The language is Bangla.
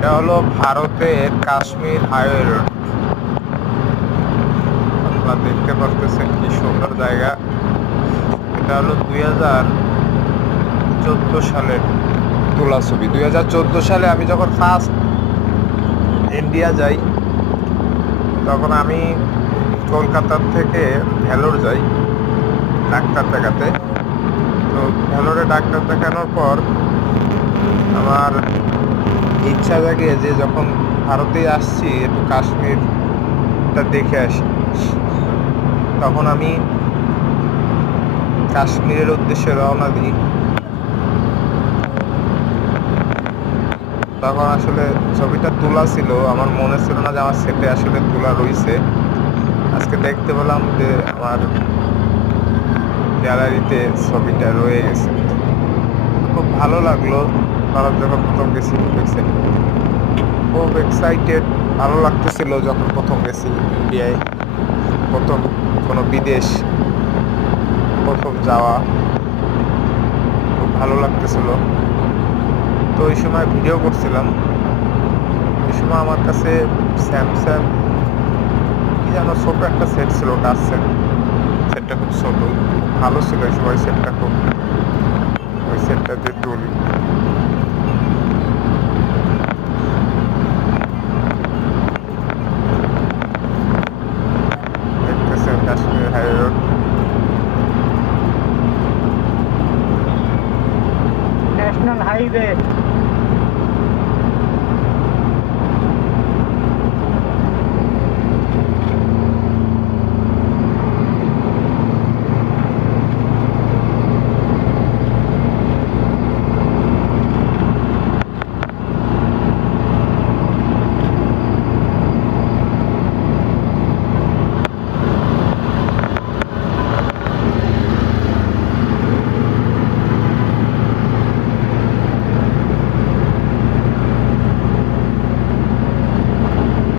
এটা হলো ভারতের কাশ্মীর হাইওয়ে রোড। আপনারা দেখতে পারতেছেন কি সুন্দর জায়গা। এটা হলো 2014 সালের তোলা ছবি। 2014 সালে আমি যখন ফার্স্ট ইন্ডিয়া যাই, তখন আমি কলকাতার থেকে ভেলোর যাই ডাক্তার দেখাতে। তো ভেলোরে ডাক্তার দেখানোর পর আমার ইচ্ছা জাগে যে যখন ভারতে আসছি একটু কাশ্মীরটা দেখে আসি। তখন আমি কাশ্মীরের উদ্দেশ্যে রওনা দিই। তখন আসলে ছবিটা তোলা ছিল, আমার মনে ছিল না যে আমার সেটে আসলে তোলা রয়েছে। আজকে দেখতে পেলাম যে আমার গ্যালারিতে ছবিটা রয়ে গেছে। খুব ভালো লাগলো। ভারত যখন প্রথম গেছি দেখছেন, খুব এক্সাইটেড, ভালো লাগতেছিল যখন প্রথম গেছি ইন্ডিয়ায়, প্রথম কোনো বিদেশ, প্রথম যাওয়া, খুব ভালো লাগতেছিল। তো ওই সময় ভিডিও করছিলাম। ওই সময় আমার কাছে স্যামসাং কি যেন ছোট একটা সেট ছিল, টাচ সেট। সেটটা খুব ছোট, খুব ভালো ছিল ওই সময় সেটটা, খুব ওই সেটটা দিয়ে তুলি।